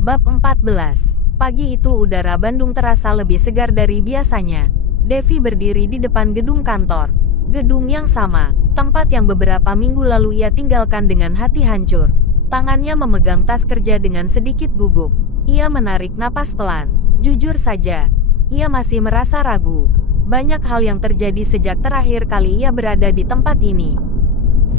Bab 14. Pagi itu udara Bandung terasa lebih segar dari biasanya. Devi berdiri di depan gedung kantor. Gedung yang sama, tempat yang beberapa minggu lalu ia tinggalkan dengan hati hancur. Tangannya memegang tas kerja dengan sedikit gugup. Ia menarik napas pelan. Jujur saja, ia masih merasa ragu. Banyak hal yang terjadi sejak terakhir kali ia berada di tempat ini.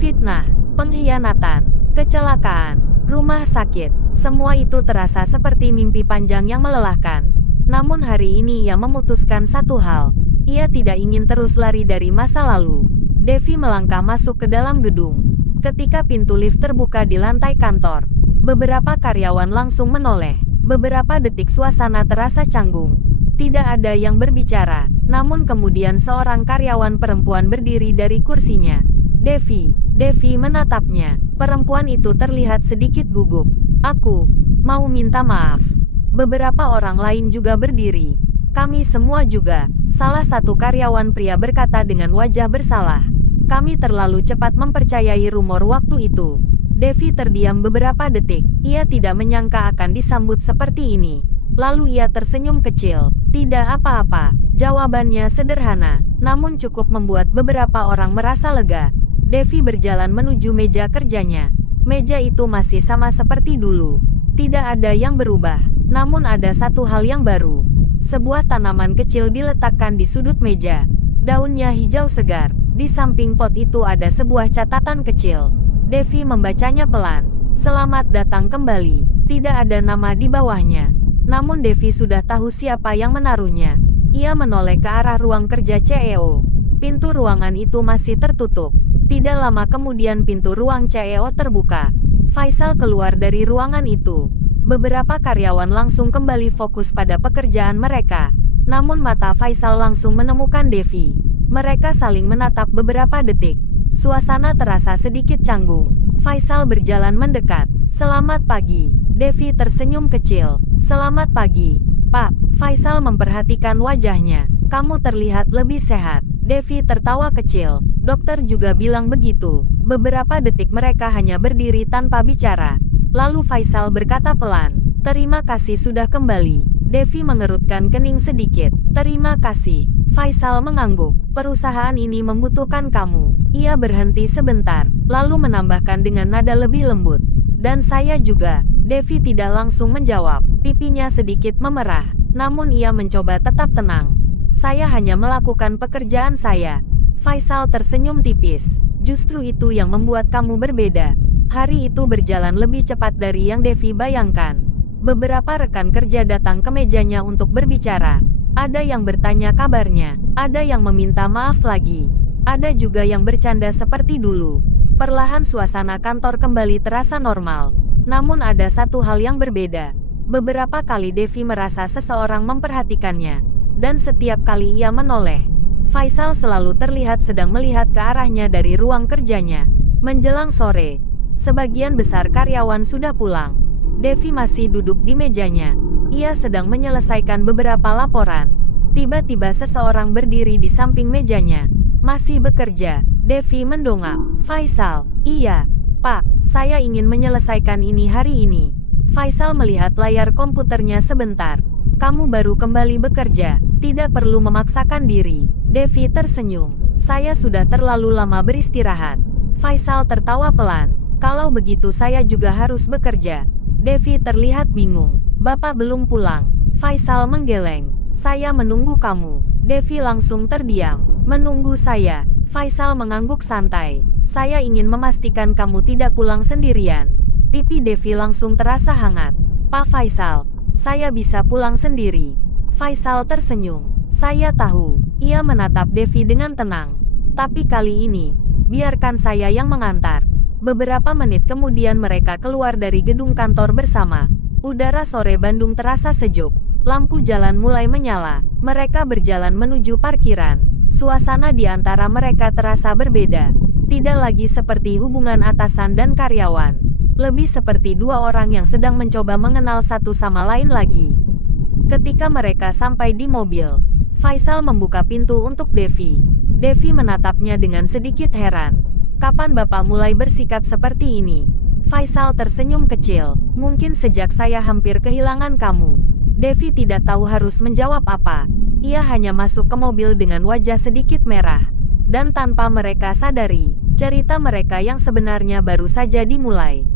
Fitnah, pengkhianatan, kecelakaan, rumah sakit, semua itu terasa seperti mimpi panjang yang melelahkan. Namun hari ini ia memutuskan satu hal. Ia tidak ingin terus lari dari masa lalu. Devi melangkah masuk ke dalam gedung. Ketika pintu lift terbuka di lantai kantor, beberapa karyawan langsung menoleh. Beberapa detik suasana terasa canggung. Tidak ada yang berbicara, namun kemudian seorang karyawan perempuan berdiri dari kursinya. Devi menatapnya. Perempuan itu terlihat sedikit gugup. Aku mau minta maaf. Beberapa orang lain juga berdiri. Kami semua juga. Salah satu karyawan pria berkata dengan wajah bersalah. Kami terlalu cepat mempercayai rumor waktu itu. Devi terdiam beberapa detik. Ia tidak menyangka akan disambut seperti ini. Lalu ia tersenyum kecil. Tidak apa-apa. Jawabannya sederhana, namun cukup membuat beberapa orang merasa lega. Devi berjalan menuju meja kerjanya. Meja itu masih sama seperti dulu. Tidak ada yang berubah. Namun ada satu hal yang baru. Sebuah tanaman kecil diletakkan di sudut meja. Daunnya hijau segar. Di samping pot itu ada sebuah catatan kecil. Devi membacanya pelan. Selamat datang kembali. Tidak ada nama di bawahnya. Namun Devi sudah tahu siapa yang menaruhnya. Ia menoleh ke arah ruang kerja CEO. Pintu ruangan itu masih tertutup. Tidak lama kemudian pintu ruang CEO terbuka. Faisal keluar dari ruangan itu. Beberapa karyawan langsung kembali fokus pada pekerjaan mereka. Namun mata Faisal langsung menemukan Devi. Mereka saling menatap beberapa detik. Suasana terasa sedikit canggung. Faisal berjalan mendekat. Selamat pagi. Devi tersenyum kecil. Selamat pagi, Pak. Faisal memperhatikan wajahnya. Kamu terlihat lebih sehat. Devi tertawa kecil. Dokter juga bilang begitu. Beberapa detik mereka hanya berdiri tanpa bicara. Lalu Faisal berkata pelan, "Terima kasih sudah kembali." Devi mengerutkan kening sedikit. "Terima kasih." Faisal mengangguk. "Perusahaan ini membutuhkan kamu." Ia berhenti sebentar, lalu menambahkan dengan nada lebih lembut. "Dan saya juga." Devi tidak langsung menjawab. Pipinya sedikit memerah. Namun ia mencoba tetap tenang. "Saya hanya melakukan pekerjaan saya." Faisal tersenyum tipis. "Justru itu yang membuat kamu berbeda." Hari itu berjalan lebih cepat dari yang Devi bayangkan. Beberapa rekan kerja datang ke mejanya untuk berbicara. Ada yang bertanya kabarnya. Ada yang meminta maaf lagi. Ada juga yang bercanda seperti dulu. Perlahan suasana kantor kembali terasa normal. Namun ada satu hal yang berbeda. Beberapa kali Devi merasa seseorang memperhatikannya. Dan setiap kali ia menoleh, Faisal selalu terlihat sedang melihat ke arahnya dari ruang kerjanya. Menjelang sore, sebagian besar karyawan sudah pulang. Devi masih duduk di mejanya. Ia sedang menyelesaikan beberapa laporan. Tiba-tiba seseorang berdiri di samping mejanya. "Masih bekerja?" Devi mendongak. "Faisal." "Iya, Pak. Saya ingin menyelesaikan ini hari ini." Faisal melihat layar komputernya sebentar. "Kamu baru kembali bekerja. Tidak perlu memaksakan diri." Devi tersenyum. "Saya sudah terlalu lama beristirahat." Faisal tertawa pelan. "Kalau begitu saya juga harus bekerja." Devi terlihat bingung. "Bapak belum pulang." Faisal menggeleng. "Saya menunggu kamu." Devi langsung terdiam. "Menunggu saya?" Faisal mengangguk santai. "Saya ingin memastikan kamu tidak pulang sendirian." Pipi Devi langsung terasa hangat. "Pak Faisal, saya bisa pulang sendiri." Faisal tersenyum. "Saya tahu." Ia menatap Devi dengan tenang. "Tapi kali ini, biarkan saya yang mengantar." Beberapa menit kemudian mereka keluar dari gedung kantor bersama. Udara sore Bandung terasa sejuk. Lampu jalan mulai menyala. Mereka berjalan menuju parkiran. Suasana di antara mereka terasa berbeda. Tidak lagi seperti hubungan atasan dan karyawan. Lebih seperti dua orang yang sedang mencoba mengenal satu sama lain lagi. Ketika mereka sampai di mobil, Faisal membuka pintu untuk Devi. Devi menatapnya dengan sedikit heran. "Kapan Bapak mulai bersikap seperti ini?" Faisal tersenyum kecil. Mungkin sejak saya hampir kehilangan kamu. Devi tidak tahu harus menjawab apa. Ia hanya masuk ke mobil dengan wajah sedikit merah. Dan tanpa mereka sadari, cerita mereka yang sebenarnya baru saja dimulai.